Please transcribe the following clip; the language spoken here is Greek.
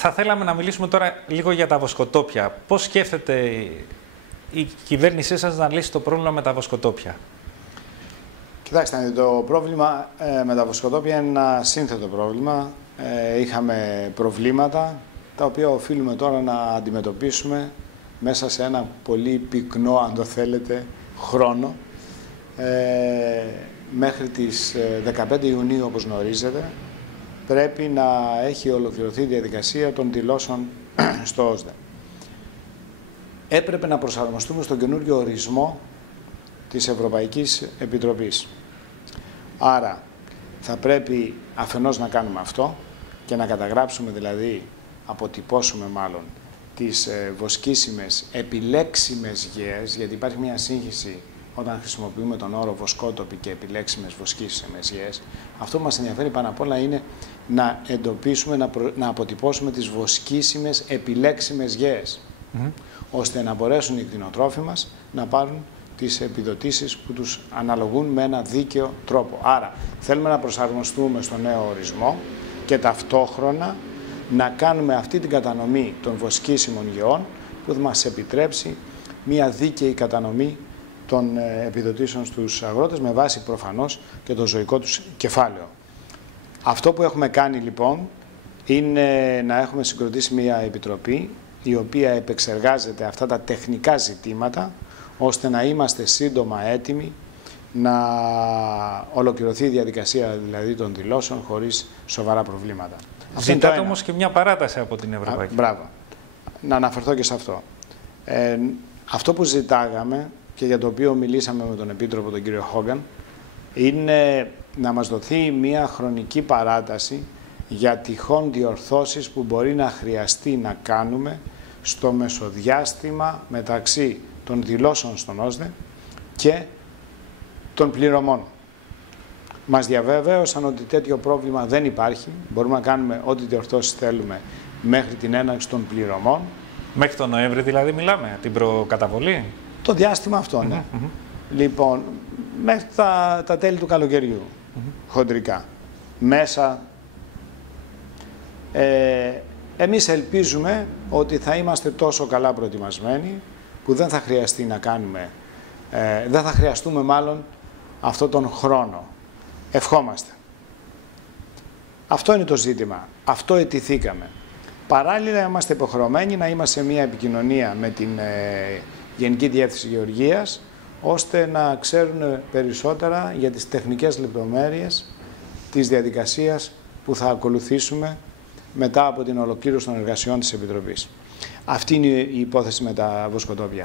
Θα θέλαμε να μιλήσουμε τώρα λίγο για τα βοσκοτόπια. Πώς σκέφτεται η κυβέρνησή σας να λύσει το πρόβλημα με τα βοσκοτόπια? Κοιτάξτε, το πρόβλημα με τα βοσκοτόπια είναι ένα σύνθετο πρόβλημα. Είχαμε προβλήματα τα οποία οφείλουμε τώρα να αντιμετωπίσουμε μέσα σε ένα πολύ πυκνό, αν το θέλετε, χρόνο. Μέχρι τις 15 Ιουνίου, όπως γνωρίζετε, πρέπει να έχει ολοκληρωθεί η διαδικασία των δηλώσεων στο ΩΣΔΕ. Έπρεπε να προσαρμοστούμε στον καινούριο ορισμό της Ευρωπαϊκής Επιτροπής. Άρα, θα πρέπει αφενός να κάνουμε αυτό και να καταγράψουμε, δηλαδή, αποτυπώσουμε μάλλον, τις βοσκήσιμες επιλέξιμες γέες, γιατί υπάρχει μια σύγχυση όταν χρησιμοποιούμε τον όρο βοσκότοποι και επιλέξιμες βοσκήσιμες γέες. Αυτό που μας ενδιαφέρει πάνω απ' όλα είναι να εντοπίσουμε, να αποτυπώσουμε τις βοσκήσιμες επιλέξιμες γέες, ώστε να μπορέσουν οι κτηνοτρόφοι μας να πάρουν τις επιδοτήσεις που τους αναλογούν με ένα δίκαιο τρόπο. Άρα, θέλουμε να προσαρμοστούμε στο νέο ορισμό και ταυτόχρονα να κάνουμε αυτή την κατανομή των βοσκήσιμων γεών που θα μας επιτρέψει μια δίκαιη κατανομή των επιδοτήσεων στους αγρότες με βάση προφανώς και το ζωικό τους κεφάλαιο. Αυτό που έχουμε κάνει λοιπόν είναι να έχουμε συγκροτήσει μια επιτροπή η οποία επεξεργάζεται αυτά τα τεχνικά ζητήματα ώστε να είμαστε σύντομα έτοιμοι να ολοκληρωθεί η διαδικασία δηλαδή των δηλώσεων χωρίς σοβαρά προβλήματα. Ζητάτε όμως και μια παράταση από την Ευρωπαϊκή. Μπράβο. Να αναφερθώ και σε αυτό. Αυτό που ζητάγαμε και για το οποίο μιλήσαμε με τον Επίτροπο, τον κύριο Χόγκαν, είναι να μας δοθεί μια χρονική παράταση για τυχόν διορθώσεις που μπορεί να χρειαστεί να κάνουμε στο μεσοδιάστημα μεταξύ των δηλώσεων στον ΩΣΔΕ και των πληρωμών. Μας διαβεβαίωσαν ότι τέτοιο πρόβλημα δεν υπάρχει. Μπορούμε να κάνουμε ό,τι διορθώσεις θέλουμε μέχρι την έναρξη των πληρωμών. Μέχρι τον Νοέμβρη δηλαδή μιλάμε, την προκαταβολή. Το διάστημα αυτό, ναι. Λοιπόν, μέχρι τα τέλη του καλοκαιριού, χοντρικά. Μέσα. Εμείς ελπίζουμε ότι θα είμαστε τόσο καλά προετοιμασμένοι που δεν θα χρειαστεί να κάνουμε, δεν θα χρειαστούμε μάλλον αυτό τον χρόνο. Ευχόμαστε. Αυτό είναι το ζήτημα. Αυτό αιτηθήκαμε. Παράλληλα είμαστε υποχρεωμένοι να είμαστε σε μια επικοινωνία με την Γενική Διεύθυνση Γεωργίας, ώστε να ξέρουν περισσότερα για τις τεχνικές λεπτομέρειες της διαδικασίας που θα ακολουθήσουμε μετά από την ολοκλήρωση των εργασιών της Επιτροπής. Αυτή είναι η υπόθεση με τα βοσκοτόπια.